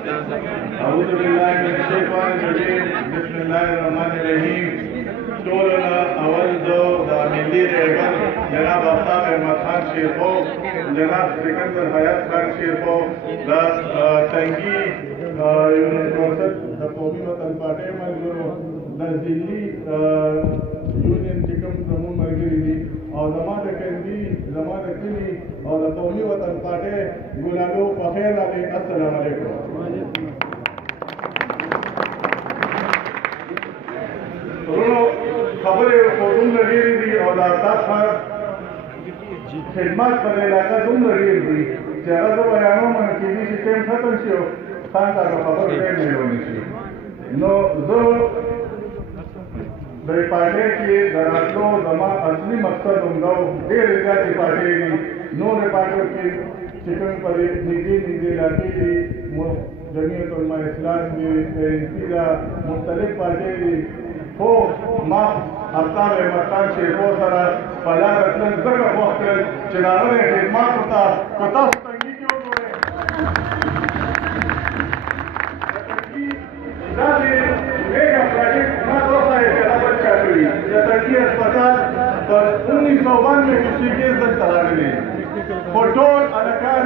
أعوذ بالله من الشيطان الرجيم بسم الله الرحمن الرحيم ټولنا اول د ملي رهبر جناب آفتاب احمد خان شیرخو جناب سکندر حیات خان شیرخو د تنگي یونین کونسل د قومي وطن پارټۍ ملګرو د ضلعي یونین چې کوم زموږ ملګري دي او زما د کندي زما د کلي او د قومي وطن پارټۍ ګلالو په خیر راغلئ. السلام علیکم. ورونو خبرې خو دومره ډېرې دي او د آفتاب خان خدمات په دې علاقه دومره ډېر دي چې هغه زه بیانوم نو کېدای شي ټایم ختم شي او خان ته د خبرو ټایم نه ونی شي. نو زه د پارټۍ کې د راتلو زما اصلي مقصد همدا و. ډېرې زیاتې پارټۍ دي نورې پارټیو کې چې کوم په دې نږدې علاقې دي جمعیت علماء اسلام دي ANC ده مختلف پارټۍ دي خو ما آفتاب احمد خان شیرخو سره په لاره تلل ځکه خوښ کړل چې د هغه خدماتو ته که تاسو تنګي کې وګورئ داسې میګا پراجیکټ ما دوسته یې چې هغه بل چا کړي د تنګي هسپتال په 1992 کې سیګیز دلته راغلی خو ټول هلکان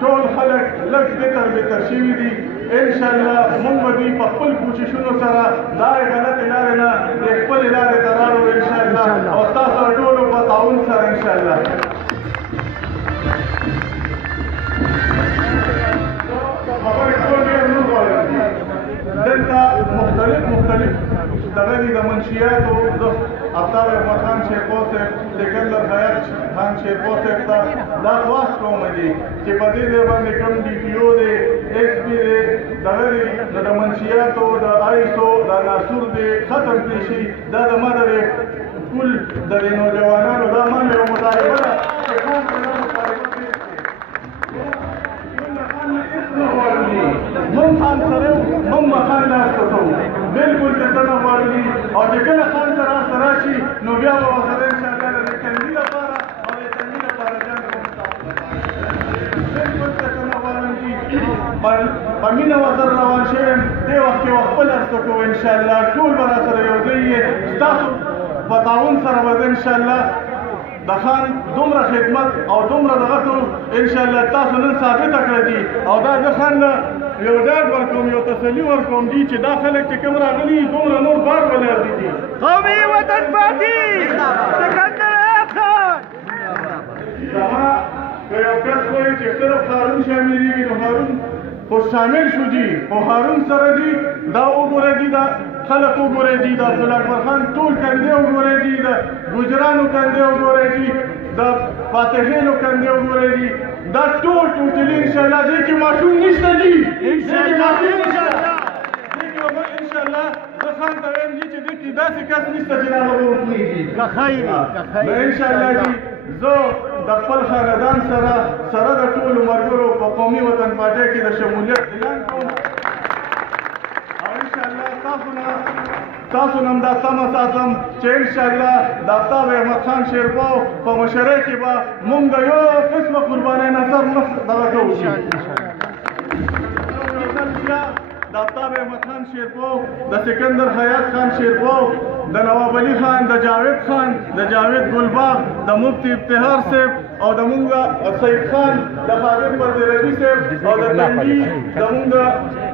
ټول خلک لږ بهتر شوي دي. انشاءالله موږ به دوی په خپل کوششونو سره دا غلطې لارې نه د خپلې لارې ته راوړو انشاءالله او ستاسو د ټولو په تعاون سره انشاءالله. خبرې ټول ډېر نه غواړم دلته مختلف دغه دي د منشیاتو زه آفتاب احمد خان شیرخو صاحب سکندر حیات خان شیرخو صاحب ته دا خواست کوم دي چې په دې ځای باندې کوم DPO دی SP دی دغه دي د منشیاتو د ISO د ناسور دی ختم کړي شي. دا زما د ټول د نوجوانانو دا ما یو مطالبه ده چې قوم ته دا مطالبه پېښ کړي. موږ خان سره یو موږ مخان ناسته کوو بلکل دلته نه غواړي او چې کله خان سره راشي نو بیا به ورسره انشاءالله د تنګي لپاره او د تنګي لپاره جنګ کوو. بلکل دلته نه غواړي په مینه ورسره روان شوی یم دې وخت کې به خپل هڅه کوو انشاءالله ټول به راسره یو ځای یې ستاسو په تعاون سره به زه انشاءالله د خان دومره خدمت او دومره دغه کوم انشاءالله تاسو نن ثابته کړه دي او دا د خان نه یو ډاډ ورکوم یو تسلي ورکوم دي چې دا خلک چې کوم راغلي دومره نور بار ولاړ دي. قومي وطن پارټي سکندر حیات خان زما که یو کس وایي چې صرف هارون شاملېږي نو هارون خو شامل شو دي خو هارون سره دي دا وګورئ دي دا خلق وګورئ دي د عبدالاکبر خان ټول کندې وګورئ دي د ګوجرانو کندې وګورئ دي د فاتحینو کندې وګورئ دي دا ټول ټوټلي انشاءالله دې کې ماشوم نشته دي انشاءالله زه خان ته وایم دي چې دې کې داسې کس نشته چې دا به وکړي که خیر نو انشاءالله دي زه د خپل خاندان سره د ټولو ملګرو په قومي وطن پارټۍ کې د شمولیت اعلان کوم او انشاءالله تاسو نه هم دا سمه ساتم چې انشاءالله د آفتاب احمد خان شیرخو په مشرۍ کې به موږ د یو قسمه قربانۍ نظر نه دغه کوو. د آفتاب احمد خان شیرخو د سکندر حیات خان شیرخو د نواب علي خان د جاوید خان د جاوید ګلباغ د مفتی افتخار صاحب او د مونږ سید خان د خادم وزیروي صاحب او د تنګي زمونږ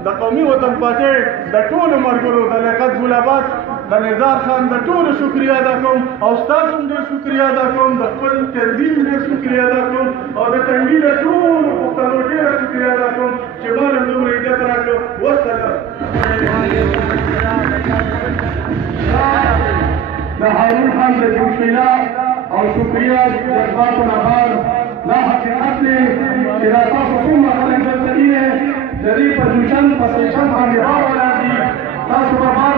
د قومي وطن پارټۍ د ټولو ملګرو د لیاقت ګلاباد د نظار خان د ټولو شکریه ادا کوم او ستاسو هم ډېر شکریه ادا کوم د خپل تنظیم ډېر شکریه ادا کوم او د تنګي د ټولو پښتنو ډېره شکریه ادا کوم چې ما له دومره عزت راکړو. والسلام. د هارون خان د جوشیلا او شکریه جذباتو نبار دا حقیقت دی چې دا تاسو څومره خلک دلته دي د دې په جوشن په سیشن باندې راولاړ دي تاسو به بار